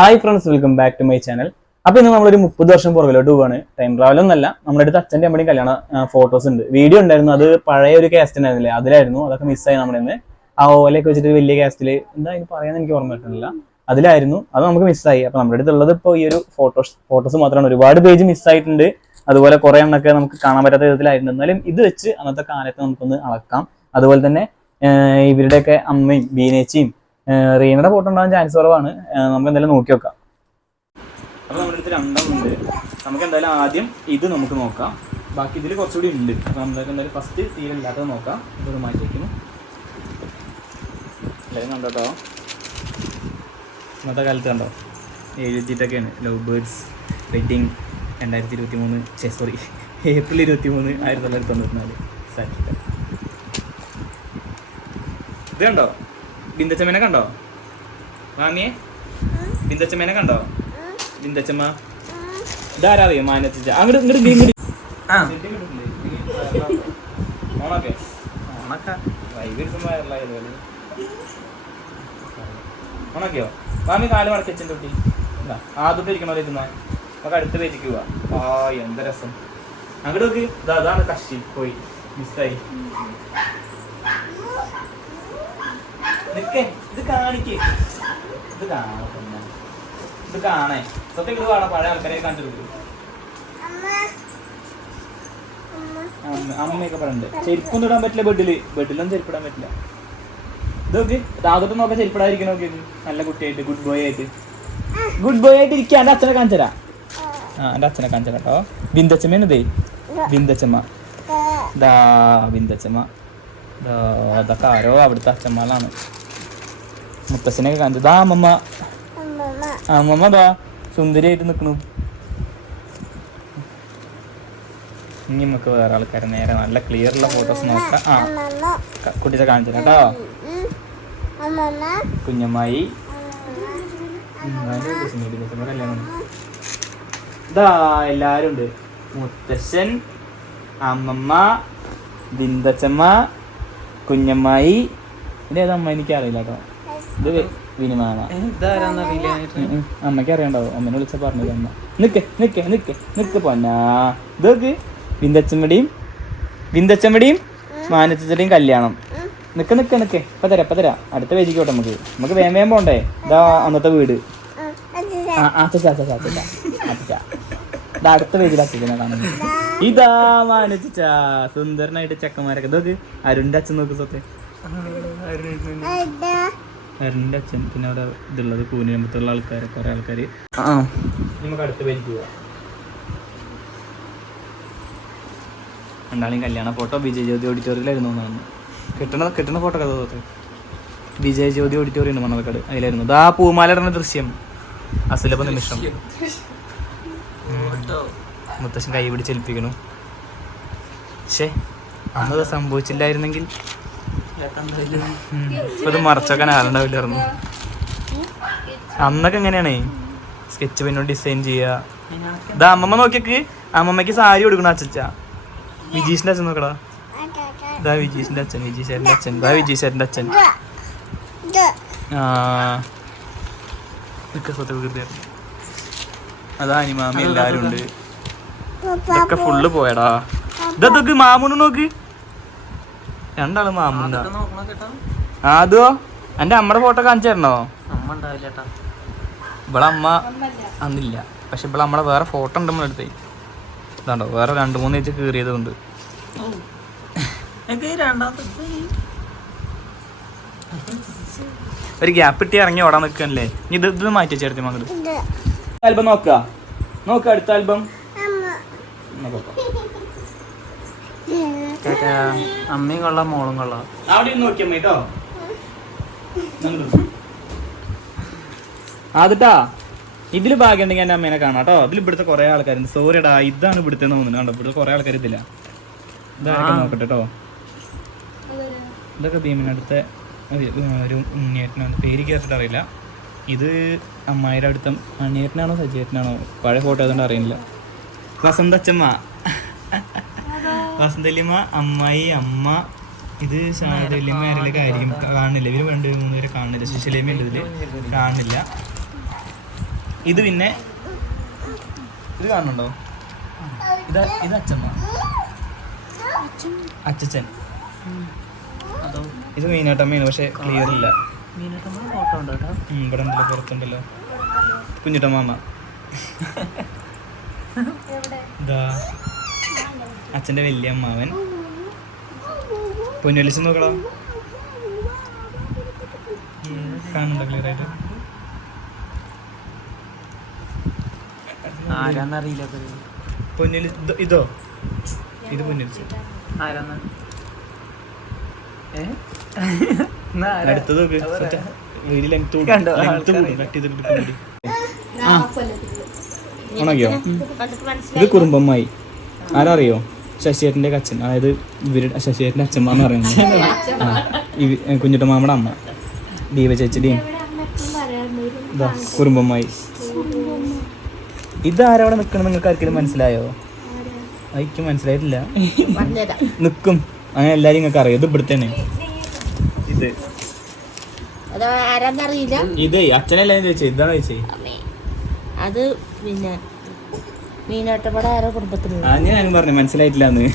Hi friends welcome back to my channel അപ്പൊ ഇന്ന് നമ്മളൊരു മുപ്പത് വർഷം പുറകിലോട്ട് പോവാണ്. ടൈം ട്രാവൽ ഒന്നല്ല. നമ്മുടെ അടുത്ത് അച്ഛന്റെ അമ്മയുടെയും കല്യാണ ഫോട്ടോസ് ഉണ്ട്. വീഡിയോ ഉണ്ടായിരുന്നു. അത് പഴയ ഒരു കാസ്റ്റ് അതിലായിരുന്നു. അതൊക്കെ മിസ്സായി നമ്മുടെ ഇന്ന്. ആ ഓലയൊക്കെ വെച്ചിട്ട് വലിയ കാസ്റ്റിൽ എന്താ ഇനി പറയാൻ എനിക്ക് ഓർമ്മ കിട്ടുന്നില്ല. അതിലായിരുന്നു. അത് നമുക്ക് മിസ്സായി അപ്പൊ നമ്മുടെ അടുത്തുള്ളത് ഇപ്പോൾ ഈ ഒരു ഫോട്ടോസ് ഫോട്ടോസ് മാത്രമാണ്. ഒരുപാട് പേജ് മിസ്സായിട്ടുണ്ട് അതുപോലെ കുറെ എണ്ണൊക്കെ നമുക്ക് കാണാൻ പറ്റാത്ത വിധത്തിലായിട്ടുണ്ട്. എന്നാലും ഇത് വെച്ച് അന്നത്തെ കാലത്ത് നമുക്കൊന്ന് അളക്കാം. അതുപോലെ തന്നെ ഇവരുടെയൊക്കെ അമ്മയും ബീനേച്ചിയും റീനയുടെ ഫോട്ടോ ഉണ്ടാകാൻ ചാൻസ് കുറവാണ്. നമുക്ക് എന്തായാലും നോക്കി നോക്കാം അപ്പൊ നമ്മുടെ അടുത്ത് രണ്ടെണ്ണമുണ്ട്. നമുക്ക് എന്തായാലും ആദ്യം ഇത് നമുക്ക് നോക്കാം. ബാക്കി ഇതിൽ കുറച്ചുകൂടി ഉണ്ട്. അപ്പൊ നമുക്ക് എന്തായാലും ഫസ്റ്റ് തീരെ ഇല്ലാത്തത് നോക്കാം. ഇതൊരു മാറ്റി വയ്ക്കുന്നു എല്ലാവരും കണ്ടോട്ടോ ഇന്നത്തെ കാലത്ത് കണ്ടോ? എഴുതിയിട്ടൊക്കെയാണ്. ലവ് ബേർഡ്സ് വെഡിങ് രണ്ടായിരത്തി ഇരുപത്തി മൂന്ന് സോറി ഏപ്രിൽ ഇരുപത്തി മൂന്ന് ആയിരത്തി തൊള്ളായിരത്തി തൊണ്ണൂറ്റിനാല്. സാറ്റർഡേ ഇത് കണ്ടോ? ബിന്ദച്ചമ്മേനെ കണ്ടോ? വാങ്ങിയേ ബിന്ദച്ചമ്മേനെ കണ്ടോ? ബിന്ദച്ചമ്മ ഇതാരാറിയോ മാനച്ച അങ്ങോട്ട് ഇങ്ങോട്ട് ഇങ്ങോട്ട് ആ. ഓണൊക്കെ. ഓണക്ക. വയറിലായതുപോലെ ഓണൊക്കെയോ? മാമി കാൽ മടക്കി വെച്ചിട്ട് കുട്ടി. എന്താ ആദ്യത്തെ ഇരിക്കണോ ഇരുന്ന? നമുക്ക് അടുത്ത പേജിക്ക് പോവാ. ആ എന്ത് രസം. അങ്ങോട്ട് നോക്ക്. ഇതാ അതാണ് കഷി പോയി മിസ്സായി നിക്കേ ഇത് കാണിക്കേ. ഇത് കാണാ ഇത് കാണേ. സത്യം ഇത് കാണാം പഴയ ആൾക്കാരെ കാണിച്ചു അമ്മയൊക്കെ പറയണ്ട്. ചെരുപ്പൊന്നും ഇടാൻ പറ്റില്ല ബെഡിൽ. ബെഡിലൊന്നും ചെരുപ്പിടാൻ പറ്റില്ല. ഇതൊക്കെ രാതൊട്ട് നോക്കാൻ ചെരുപ്പിടാതിരിക്കണം നോക്കി നല്ല കുട്ടിയായിട്ട് ഗുഡ് ബോയ് ആയിട്ട്. ഗുഡ് ബോയ് ആയിട്ട് ഇരിക്കുക എന്റെ അച്ഛനെ കാണിച്ചരാ. ആ എന്റെ അച്ഛനെ കാണിച്ചു കേട്ടോ ബിന്ദച്ചമ്മയാണ് ബിന്ദച്ചമ്മ ദാ ബിന്ദച്ചമ്മ ദാ അതൊക്കെ ആരോ അവിടുത്തെ അച്ഛമ്മകളാണ് മുത്തശ്ശനെയൊക്കെ കാണിച്ചു ദാ അമ്മമ്മ. അമ്മമ്മ. ദാ സുന്ദരിയായിട്ട് നിൽക്കണു ഇനി നമുക്ക് വേറെ ആൾക്കാരെ നേരെ നല്ല ക്ലിയർ ഉള്ള ഫോട്ടോസ് നോക്കാം. ആ കുട്ടിയെ കാണിച്ചു കേട്ടോ. കുഞ്ഞമ്മായി. കല്യാണം ഇതാ എല്ലാരും ഉണ്ട് മുത്തശ്ശൻ അമ്മമ്മ ദിന്തച്ചമ്മ കുഞ്ഞമ്മായി. അമ്മ? എനിക്ക് അറിയില്ല കേട്ടോ. ഇത് വി- വിനിമാമ ഇതാരാന്നറിയില്ല ഉം ഉം. അമ്മയ്ക്ക് അറിയണ്ടാവും? അമ്മനെ വിളിച്ച പറഞ്ഞത് അമ്മ. നിക്ക് നിക്ക് നിക്ക് നിക്ക് പൊന്നാ. ഇതൊക്കെ വിന്തച്ചമ്മടിയും വിന്തച്ചമ്മടിയും മാനച്ചടിയും കല്യാണം. നിക്ക് നിക്ക് നിക്ക്. ഇപ്പൊ തരാം ഇപ്പൊ തരാം. അടുത്ത പേജിക്കോട്ടെ നമുക്ക്. നമുക്ക് വേം വേം പോണ്ടേ? ഇതാ അന്നത്തെ വീട്. അടുത്ത കാണുന്നത് ഇതാ മാനച്ച സുന്ദരനായിട്ട് ചെക്കന്മാരൊക്കെ. ഇതൊക്കെ അരുണിന്റെ അച്ഛൻ നോക്ക് സ്വത്തെ. അരുണിന്റെ അച്ഛൻ പിന്നെ അവിടെ ഇതുള്ളത് കൂനിയമ്പത്തുള്ള ആൾക്കാര് കുറെ ആൾക്കാർ ആ നമുക്ക് അടുത്ത പേജ് പോവാം. രണ്ടാളെയും കല്യാണ ഫോട്ടോ വിജയ് ജ്യോതി ഓഡിറ്റോറിയത്തിലായിരുന്നു എന്നാണ് കിട്ടണ കിട്ടണ ഫോട്ടോ കഥ തോന്നുന്നത്. വിജയ് ജ്യോതി ഓഡിറ്റോറിയം ഉണ്ട് മണർക്കാട് അതിലായിരുന്നു. ആ പൂമാലയുടെ ദൃശ്യം. അസുലഭ നിമിഷം. മുത്തശ്ശൻ കൈ പിടിച്ചേൽപ്പിക്കണു പക്ഷേ അന്നത് സംഭവിച്ചില്ലായിരുന്നെങ്കിൽ ഇത് മറച്ചൊക്കെ ആളുണ്ടാവില്ലായിരുന്നു അന്നൊക്കെ എങ്ങനെയാണേ? സ്കെച്ച് പെന്നോട് ഡിസൈൻ ചെയ്യുക ഇതാ അമ്മമ്മ നോക്കിയക്ക്. അമ്മമ്മക്ക് സാരി കൊടുക്കണ അച്ഛച്ച? വിജീഷിന്റെ അച്ഛൻ നോക്കടാ. ഇതാ വിജീഷിന്റെ അച്ഛൻ വിജീഷേരന്റെ അച്ഛൻ ഇതാ വിജീഷേരന്റെ അച്ഛൻ. ആ. അതാ അനിമാമി എല്ലാരും ഉണ്ട്. ഇതൊക്കെ ഫുള്ള് പോയടാ. ഇതൊക്കെ മാമൂണ് നോക്ക്. രണ്ടാളും മാമുണ്ട. നോക്കണ കേട്ടാ അതോ എന്റെ അമ്മയുടെ ഫോട്ടോ കാണിച്ചു തരണോ അമ്മ ഉണ്ടാവില്ല ഇവിടെ അമ്മ അന്നില്ല. പക്ഷെ ഇവിടെ നമ്മളെ വേറെ ഫോട്ടോ ഉണ്ട് നമ്മളെ അടുത്ത്. ഇതാണ്ടോ വേറെ രണ്ട് മൂന്ന് ചേച്ചി കീറിയത് കൊണ്ട് എനിക്ക് ഒരു ഗ്യാപ്പ് ഇട്ടി ഇറങ്ങി ഓടാൻ നിൽക്കണല്ലേ? ഇനി ഇത് ഇത് മാറ്റി ചേർത്തി മകൾ. ആൽബം നോക്കുക നോക്ക അടുത്ത ആൽബം. ചേട്ടാ അമ്മയും കൊള്ളാം മോളും കൊള്ളാം. അവിടെ നോക്കിയാ കേട്ടോ. ആദ്യട്ടാ ഇതിൽ ഭാഗ്യം ഉണ്ടെങ്കിൽ എന്റെ അമ്മേനെ കാണാം കേട്ടോ. ഇതിൽ ഇവിടുത്തെ കുറെ ആൾക്കാരുണ്ട്. സോറിയടാ ഇതാണ് ഇവിടുത്തെ തോന്നുന്നു. കണ്ടോ ഇവിടുത്തെ കുറെ ആൾക്കാർ ഇതില്ല നോക്കട്ടെട്ടോ നോക്കട്ടെ കേട്ടോ. ഇതൊക്കെ ഭീമനടുത്ത ഒരു ഉണ്ണിയേറ്റനാണ് ഉണ്ണിയേട്ടനാണ്. പേര് കേട്ടിട്ട് അറിയില്ല. ഇത് അമ്മായിയുടെ അടുത്ത സജിയേട്ടനാണോ? പഴയ ഫോട്ടോ അതുകൊണ്ട് അറിയില്ല വസന്തച്ചമ്മ. വസന്തല്യമ്മ അമ്മായി അമ്മ. ഇത് ശാന്തലിമ ആരെങ്കിലും ആയിരിക്കും. കാണില്ല. ഇവർ രണ്ട് മൂന്ന് പേരെ കാണുന്നില്ല. ശിശലിമ ഉണ്ട് ഇതിൽ. കാണുന്നില്ല. ഇത് പിന്നെ ഇത് കാണുന്നുണ്ടോ? ഇത് ഇത് അച്ഛമ്മ. അച്ഛൻ ഇത് മീനാട്ടമ്മയാണ് പക്ഷെ ക്ലിയർ ഇല്ല. ഇവിടെ? ഉണ്ടല്ലോ പുറത്തുണ്ടല്ലോ. കുഞ്ഞിട്ടമ്മ ഇതാ അച്ഛന്റെ വലിയ അമ്മാവൻ. പൊന്നുവലിച്ച് നോക്കടാ. കാണുന്നുണ്ടോ ക്ലിയർ ആയിട്ട്? ആരാന്നറിയില്ല പൊന്നുവലി ഇതോ- ഇതോ? അടുത്തത്. വീട് ലെങ്ത്? ലെങ്ത് കൂടും. ആൾക്കാരെ. കട്ട് ചെയ്തിട്ട് ഇപ്പം കൂടി. ഉണങ്ങിയോ ഇത് കുറുമ്പമ്മായി ആരറിയോ ശശിയേട്ടന്റെ അച്ഛൻ അതായത് ഇവരുടെ ശശിയേട്ടന്റെ അച്ഛൻ എന്ന് പറയുന്നത്. ആ, മാമയുടെ അമ്മ. ദീപ ചേച്ചിയുടെയും ഇതാ കുറുമ്പമ്മായി. ഇതാരവിടെ നിൽക്കണം നിങ്ങൾക്ക് ആർക്കെങ്കിലും മനസ്സിലായോ? എനിക്ക് മനസ്സിലായിട്ടില്ല. നിൽക്കും അങ്ങനെ എല്ലാരും നിങ്ങൾക്ക് അറിയാം. ഇത് ഇവിടുത്തെ ഇത്. ഇതേ അച്ഛനല്ലേ ചോദിച്ചേ? ഇതാണ് ചോദിച്ചേ? അത് പിന്നെ മീനാട്ടപ്പട ആരോ കുടുംബത്തിലുള്ള പറഞ്ഞു മനസ്സിലായിട്ടില്ല എന്ന്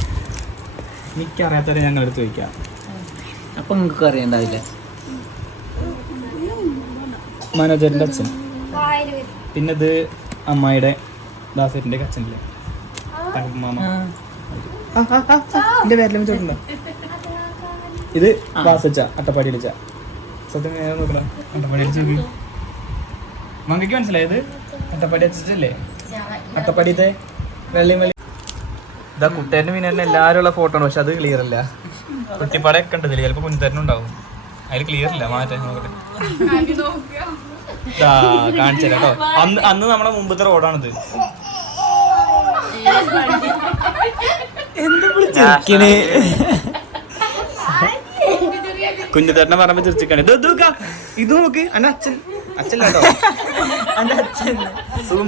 എനിക്കറിയാത്തവരെ ഞങ്ങളടുത്ത് ചോദിക്കാം. അപ്പൊ നിങ്ങൾക്ക് അറിയണ്ടാവില്ല? മനോജറിന്റെ അച്ഛൻ. പിന്നെ ഇത് അമ്മായിയുടെ ദാസേട്ടന്റെ അച്ഛനില്ലേ? മാമ. എന്റെ പേരിലും ചോദിക്കണ്ട ഇത് വാസച്ച അട്ടപ്പാടി അടിച്ച സത്യം നേരെ നോക്കണ. അട്ടപ്പാടി അടിച്ചു മങ്കയ്ക്ക് മനസ്സിലായത് അട്ടപ്പാടി അടിച്ചിട്ടല്ലേ അട്ടപ്പാടിയത്തെ വെള്ളിയും വെള്ളി ഇതാ കുട്ടേന്റെ മീനേന്റെ എല്ലാവരും ഉള്ള ഫോട്ടോ ആണ് പക്ഷെ അത് ക്ലിയർ അല്ല കുട്ടിപ്പാടൊക്കെ ഉണ്ട് ഇതിൽ ചിലപ്പോ കുഞ്ഞിത്തേരനും ഉണ്ടാവും. അതിൽ ക്ലിയർ ഇല്ല മാറ്റാൻ നോക്കട്ടെ. കാണിച്ചു കേട്ടോ. അന്ന് അന്ന് നമ്മുടെ മുമ്പത്തെ റോഡാണിത് കുഞ്ഞുതേട്ടനെ പറയുമ്പോ ചിരിച്ചിക്കാണ് ഇത് ഇത് നോക്കാം. ഇത് നോക്ക്. എന്റെ അച്ഛൻ അച്ഛൻ കേട്ടോ. എന്റെ അച്ഛൻ. സൂം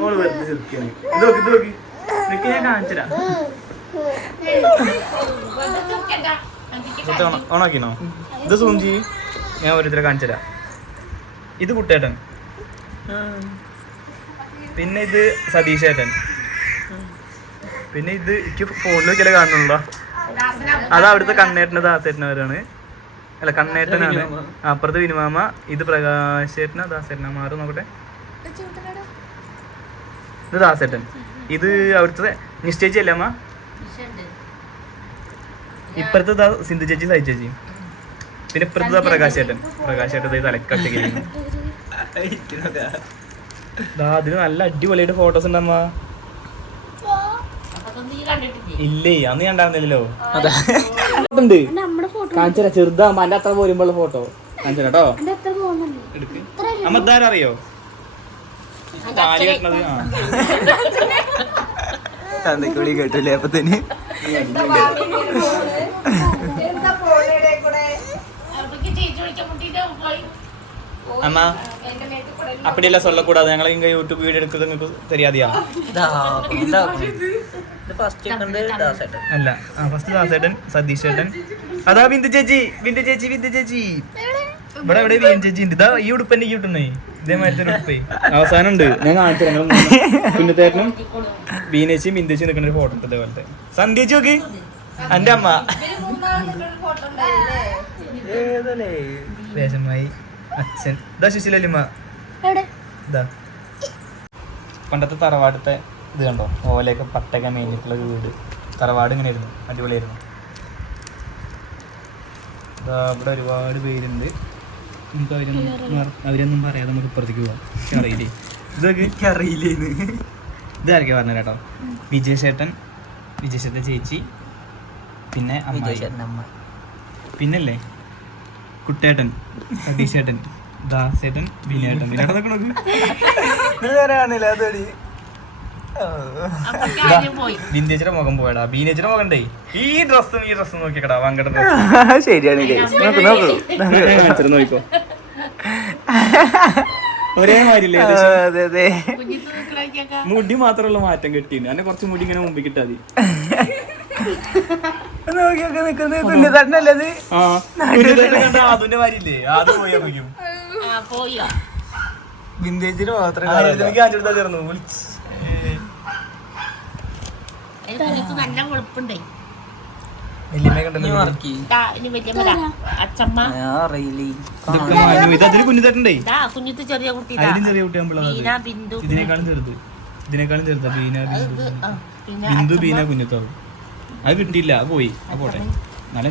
ഓൾ വെറുതെ ചിരിക്കാണ് ഇത് നോക്ക് ഇത് നോക്ക്. നിനക്ക് ഞാൻ ഓണ- ഓണാക്കിനോ ഇത് സൂം ചെയ്യ്. ഞാൻ ഓരോരുത്തരെ കാണിച്ചുതരാം. ഇത് കുട്ടേട്ടൻ പിന്നെ ഇത് സതീഷേട്ടൻ പിന്നെ ഇത് എനിക്ക് ഫോണിൽ നോക്കിയാലേ കാണുന്നുണ്ടോ? അത് അവിടുത്തെ കണ്ണേട്ടന്റെ ദാസേട്ടനവരാണ്. അല്ല കണ്ണേട്ടനാണ്. അപ്പുറത്ത് വിനുമാമ ഇത് പ്രകാശേട്ടന ദാസേട്ടന? മാറും നോക്കട്ടെ. ഇത് ദാസേട്ടൻ. ഇത് അവിടുത്തെ നിശ്ചയിച്ച അല്ലേ അമ്മ ഇപ്പുറത്ത് സിന്ധു ചേച്ചി സൈ ചേച്ചി പിന്നെ ഇപ്പുറത്ത് പ്രകാശേട്ടൻ. പ്രകാശേട്ടൻ ദാ അതിന് നല്ല അടിപൊളിയായിട്ട് ഫോട്ടോസ് ഉണ്ടമ്മ ഇല്ലേ അന്ന് ഞാൻ ഉണ്ടായിരുന്നില്ലല്ലോ. അതാ. ഉണ്ട്. കാണിച്ചരാ ചെറുതാകുമ്പോ എന്റെ അത്ര പോരുമ്പോൾ ഫോട്ടോ. എടുക്ക്. അമ്മ ഇതാരും അറിയോ? താലി കെട്ടണത് കേട്ടില്ലേ അപ്പൊ തന്നെ? അമ്മ அப்படியெல்லாம் சொல்லக்கூடாது ഞങ്ങൾ இங்க யூடியூப் வீடியோ எடுக்கிறது നിങ്ങൾക്ക് தெரியாதியா ഇത് ഫസ്റ്റ് കണ്ട് ദാസേട്ടൻ അല്ല ആ ഫസ്റ്റ് ദാസേട്ടൻ സതീഷ് ചേട്ടൻ അതാ ബിന്ദു ചേച്ചി ബിന്ദു ചേച്ചി ബിന്ദു ചേച്ചി ഇവിടെ ഇവിടെ ബിന്ദു ചേച്ചി ഉണ്ട് ഇതാ ഈ ഉടുപ്പ് എനിക്ക് കിട്ടുന്നേ ഇതേമാതിരി തന്നെ ഉടുപ്പേ അവസാനം ഉണ്ട് ഞാൻ കാണിച്ചു ഞങ്ങൾ കുഞ്ഞത്തേട്ടനും ബീനേച്ചിയും ബിന്ദുച്ചി നിൽക്കുന്ന ഒരു ഫോട്ടോ ഉണ്ട് ഇതേപോലത്തെ സന്ധ്യച്ചി നോക്ക് എന്റെ അമ്മ വേഷമായി അച്ഛൻ. ഇതാ പണ്ടത്തെ തറവാടത്തെ ഇത് കണ്ടോ? ഓലയൊക്കെ പട്ടയൊക്കെ മേഞ്ഞിട്ടുള്ള ഒരു വീട്. തറവാട് ഇങ്ങനെ ആയിരുന്നു അടിപൊളിയായിരുന്നു. ഇതാ ഇവിടെ ഒരുപാട് പേരുണ്ട്. നമുക്ക് അവരൊന്നും അവരൊന്നും പറയാതെ നമുക്ക് ഇപ്പുറത്തേക്ക് പോവാം. അറിയില്ലേ. ഇതൊക്കെ എനിക്ക് അറിയില്ലേ ഇതായിരിക്കും പറഞ്ഞത് കേട്ടോ? വിജയശേട്ടൻ വിജയശേട്ടൻ ചേച്ചി പിന്നെ അമ്മ. പിന്നല്ലേ? കുട്ടേട്ടൻ സതീശേട്ടൻ ദാസേട്ടൻ വിനേട്ടൻ വിനേട്ടൻ നോക്ക്. ബിന്ദേച്ചിയുടെ മുഖം പോയടാ. ബീനേച്ചിയുടെ മുഖം ഉണ്ടേ. ഈ ഡ്രസ്സും ഈ ഡ്രസ്സും നോക്കിക്കടാ വങ്കട ഡ്രസ് ശരിയാണില്ലേ നോക്ക് നോക്കൂ. നോക്കോ ഒരേ മാതിരില്ലേ അതെ അതെ. മുടി മാത്രമുള്ള മാറ്റം കിട്ടിയിട്ടുണ്ട്. അന്നെ കുറച്ച് മുടി ഇങ്ങനെ മുമ്പിൽ കിട്ടാ മതി. നോക്കിയൊക്കെ നിക്കുന്നത് അതിന്റെ മാരില്ലേ അത്? പോയി നോക്കും ആ, പോയോ വിന്റേജിന് മാത്രമേ നല്ല കൊഴുപ്പുണ്ടേ കുഞ്ഞിത്ത് ചെറിയ കുട്ടി ഇതാ. ചെറിയ കുട്ടിയാകുമ്പോഴാണ് ഇതിനേക്കാളും ചെറുത്. ഇതിനേക്കാളും ചെറുതാ. ബീന ബിന്ദു ആ, ബിന്ദു അച്ചമ്മ. ബീന കുഞ്ഞത്താവും. അത് കിട്ടിയില്ല അത് പോയി. അത് പോട്ടെ. നല്ല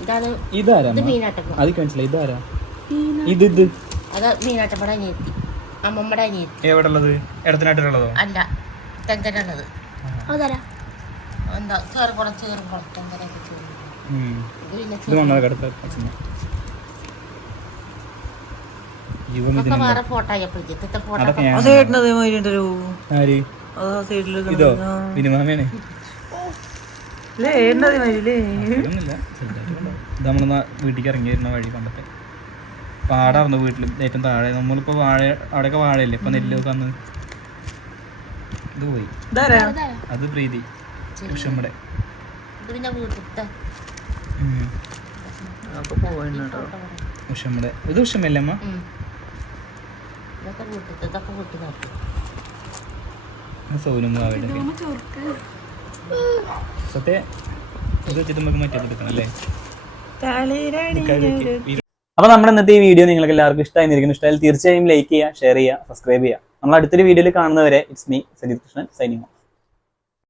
ഇതാണ് ഇതാരാ അതൊക്കെ മനസ്സിലായി. ഇതാരാ? ഇത് ഇത്. അത് മീനാട്ടപ്പട അനിയത്തി. അമ്മമ്മടെ അനിയത്തി. എവിടെ ഉള്ളത് ഇടത്തിനായിട്ടുള്ളതോ അല്ല തെങ്കനാണത് എന്താ ചേർക്കുളം ചേർക്കുളം തെങ്കനൊക്കെ ചേർക്കുളം ഇത്? നമ്മളെന്നാ വീട്ടിലേക്ക് ഇറങ്ങി വരുന്ന വഴി പണ്ടത്തെ പാടായിരുന്നു വീട്ടിൽ ഏറ്റവും താഴെ. നമ്മളിപ്പോ വാഴ അവിടെയൊക്കെ വാഴയല്ലേ? ഇപ്പൊ നെല്ലൊക്കെ അന്ന് ഇത് പോയി. ഇതാരാ? അത് പ്രീതി. കേട്ടോ. ഉഷമ്മടെ. ഇത് ഉഷമ്മല്ലേ അമ്മ? ഉം. ഇതൊക്കെ വീട്ടിലത്തെ ഇതൊക്കെ വീട്ടിൽ നോക്കി അവിടെ സത്യ ഇത് വെച്ചിട്ട് നമുക്ക് മറ്റേത് എടുക്കണം അല്ലേ? അപ്പൊ നമ്മുടെ ഇന്നത്തെ ഈ വീഡിയോ നിങ്ങൾക്ക് എല്ലാവർക്കും ഇഷ്ടമായിരിക്കും ഇഷ്ടമായാൽ തീർച്ചയായും ലൈക്ക് ചെയ്യുക ഷെയർ ചെയ്യുക സബ്സ്ക്രൈബ് ചെയ്യുക. നമ്മൾ അടുത്തൊരു വീഡിയോയിൽ കാണുന്നവരെ it's me Sajith Krishnan signing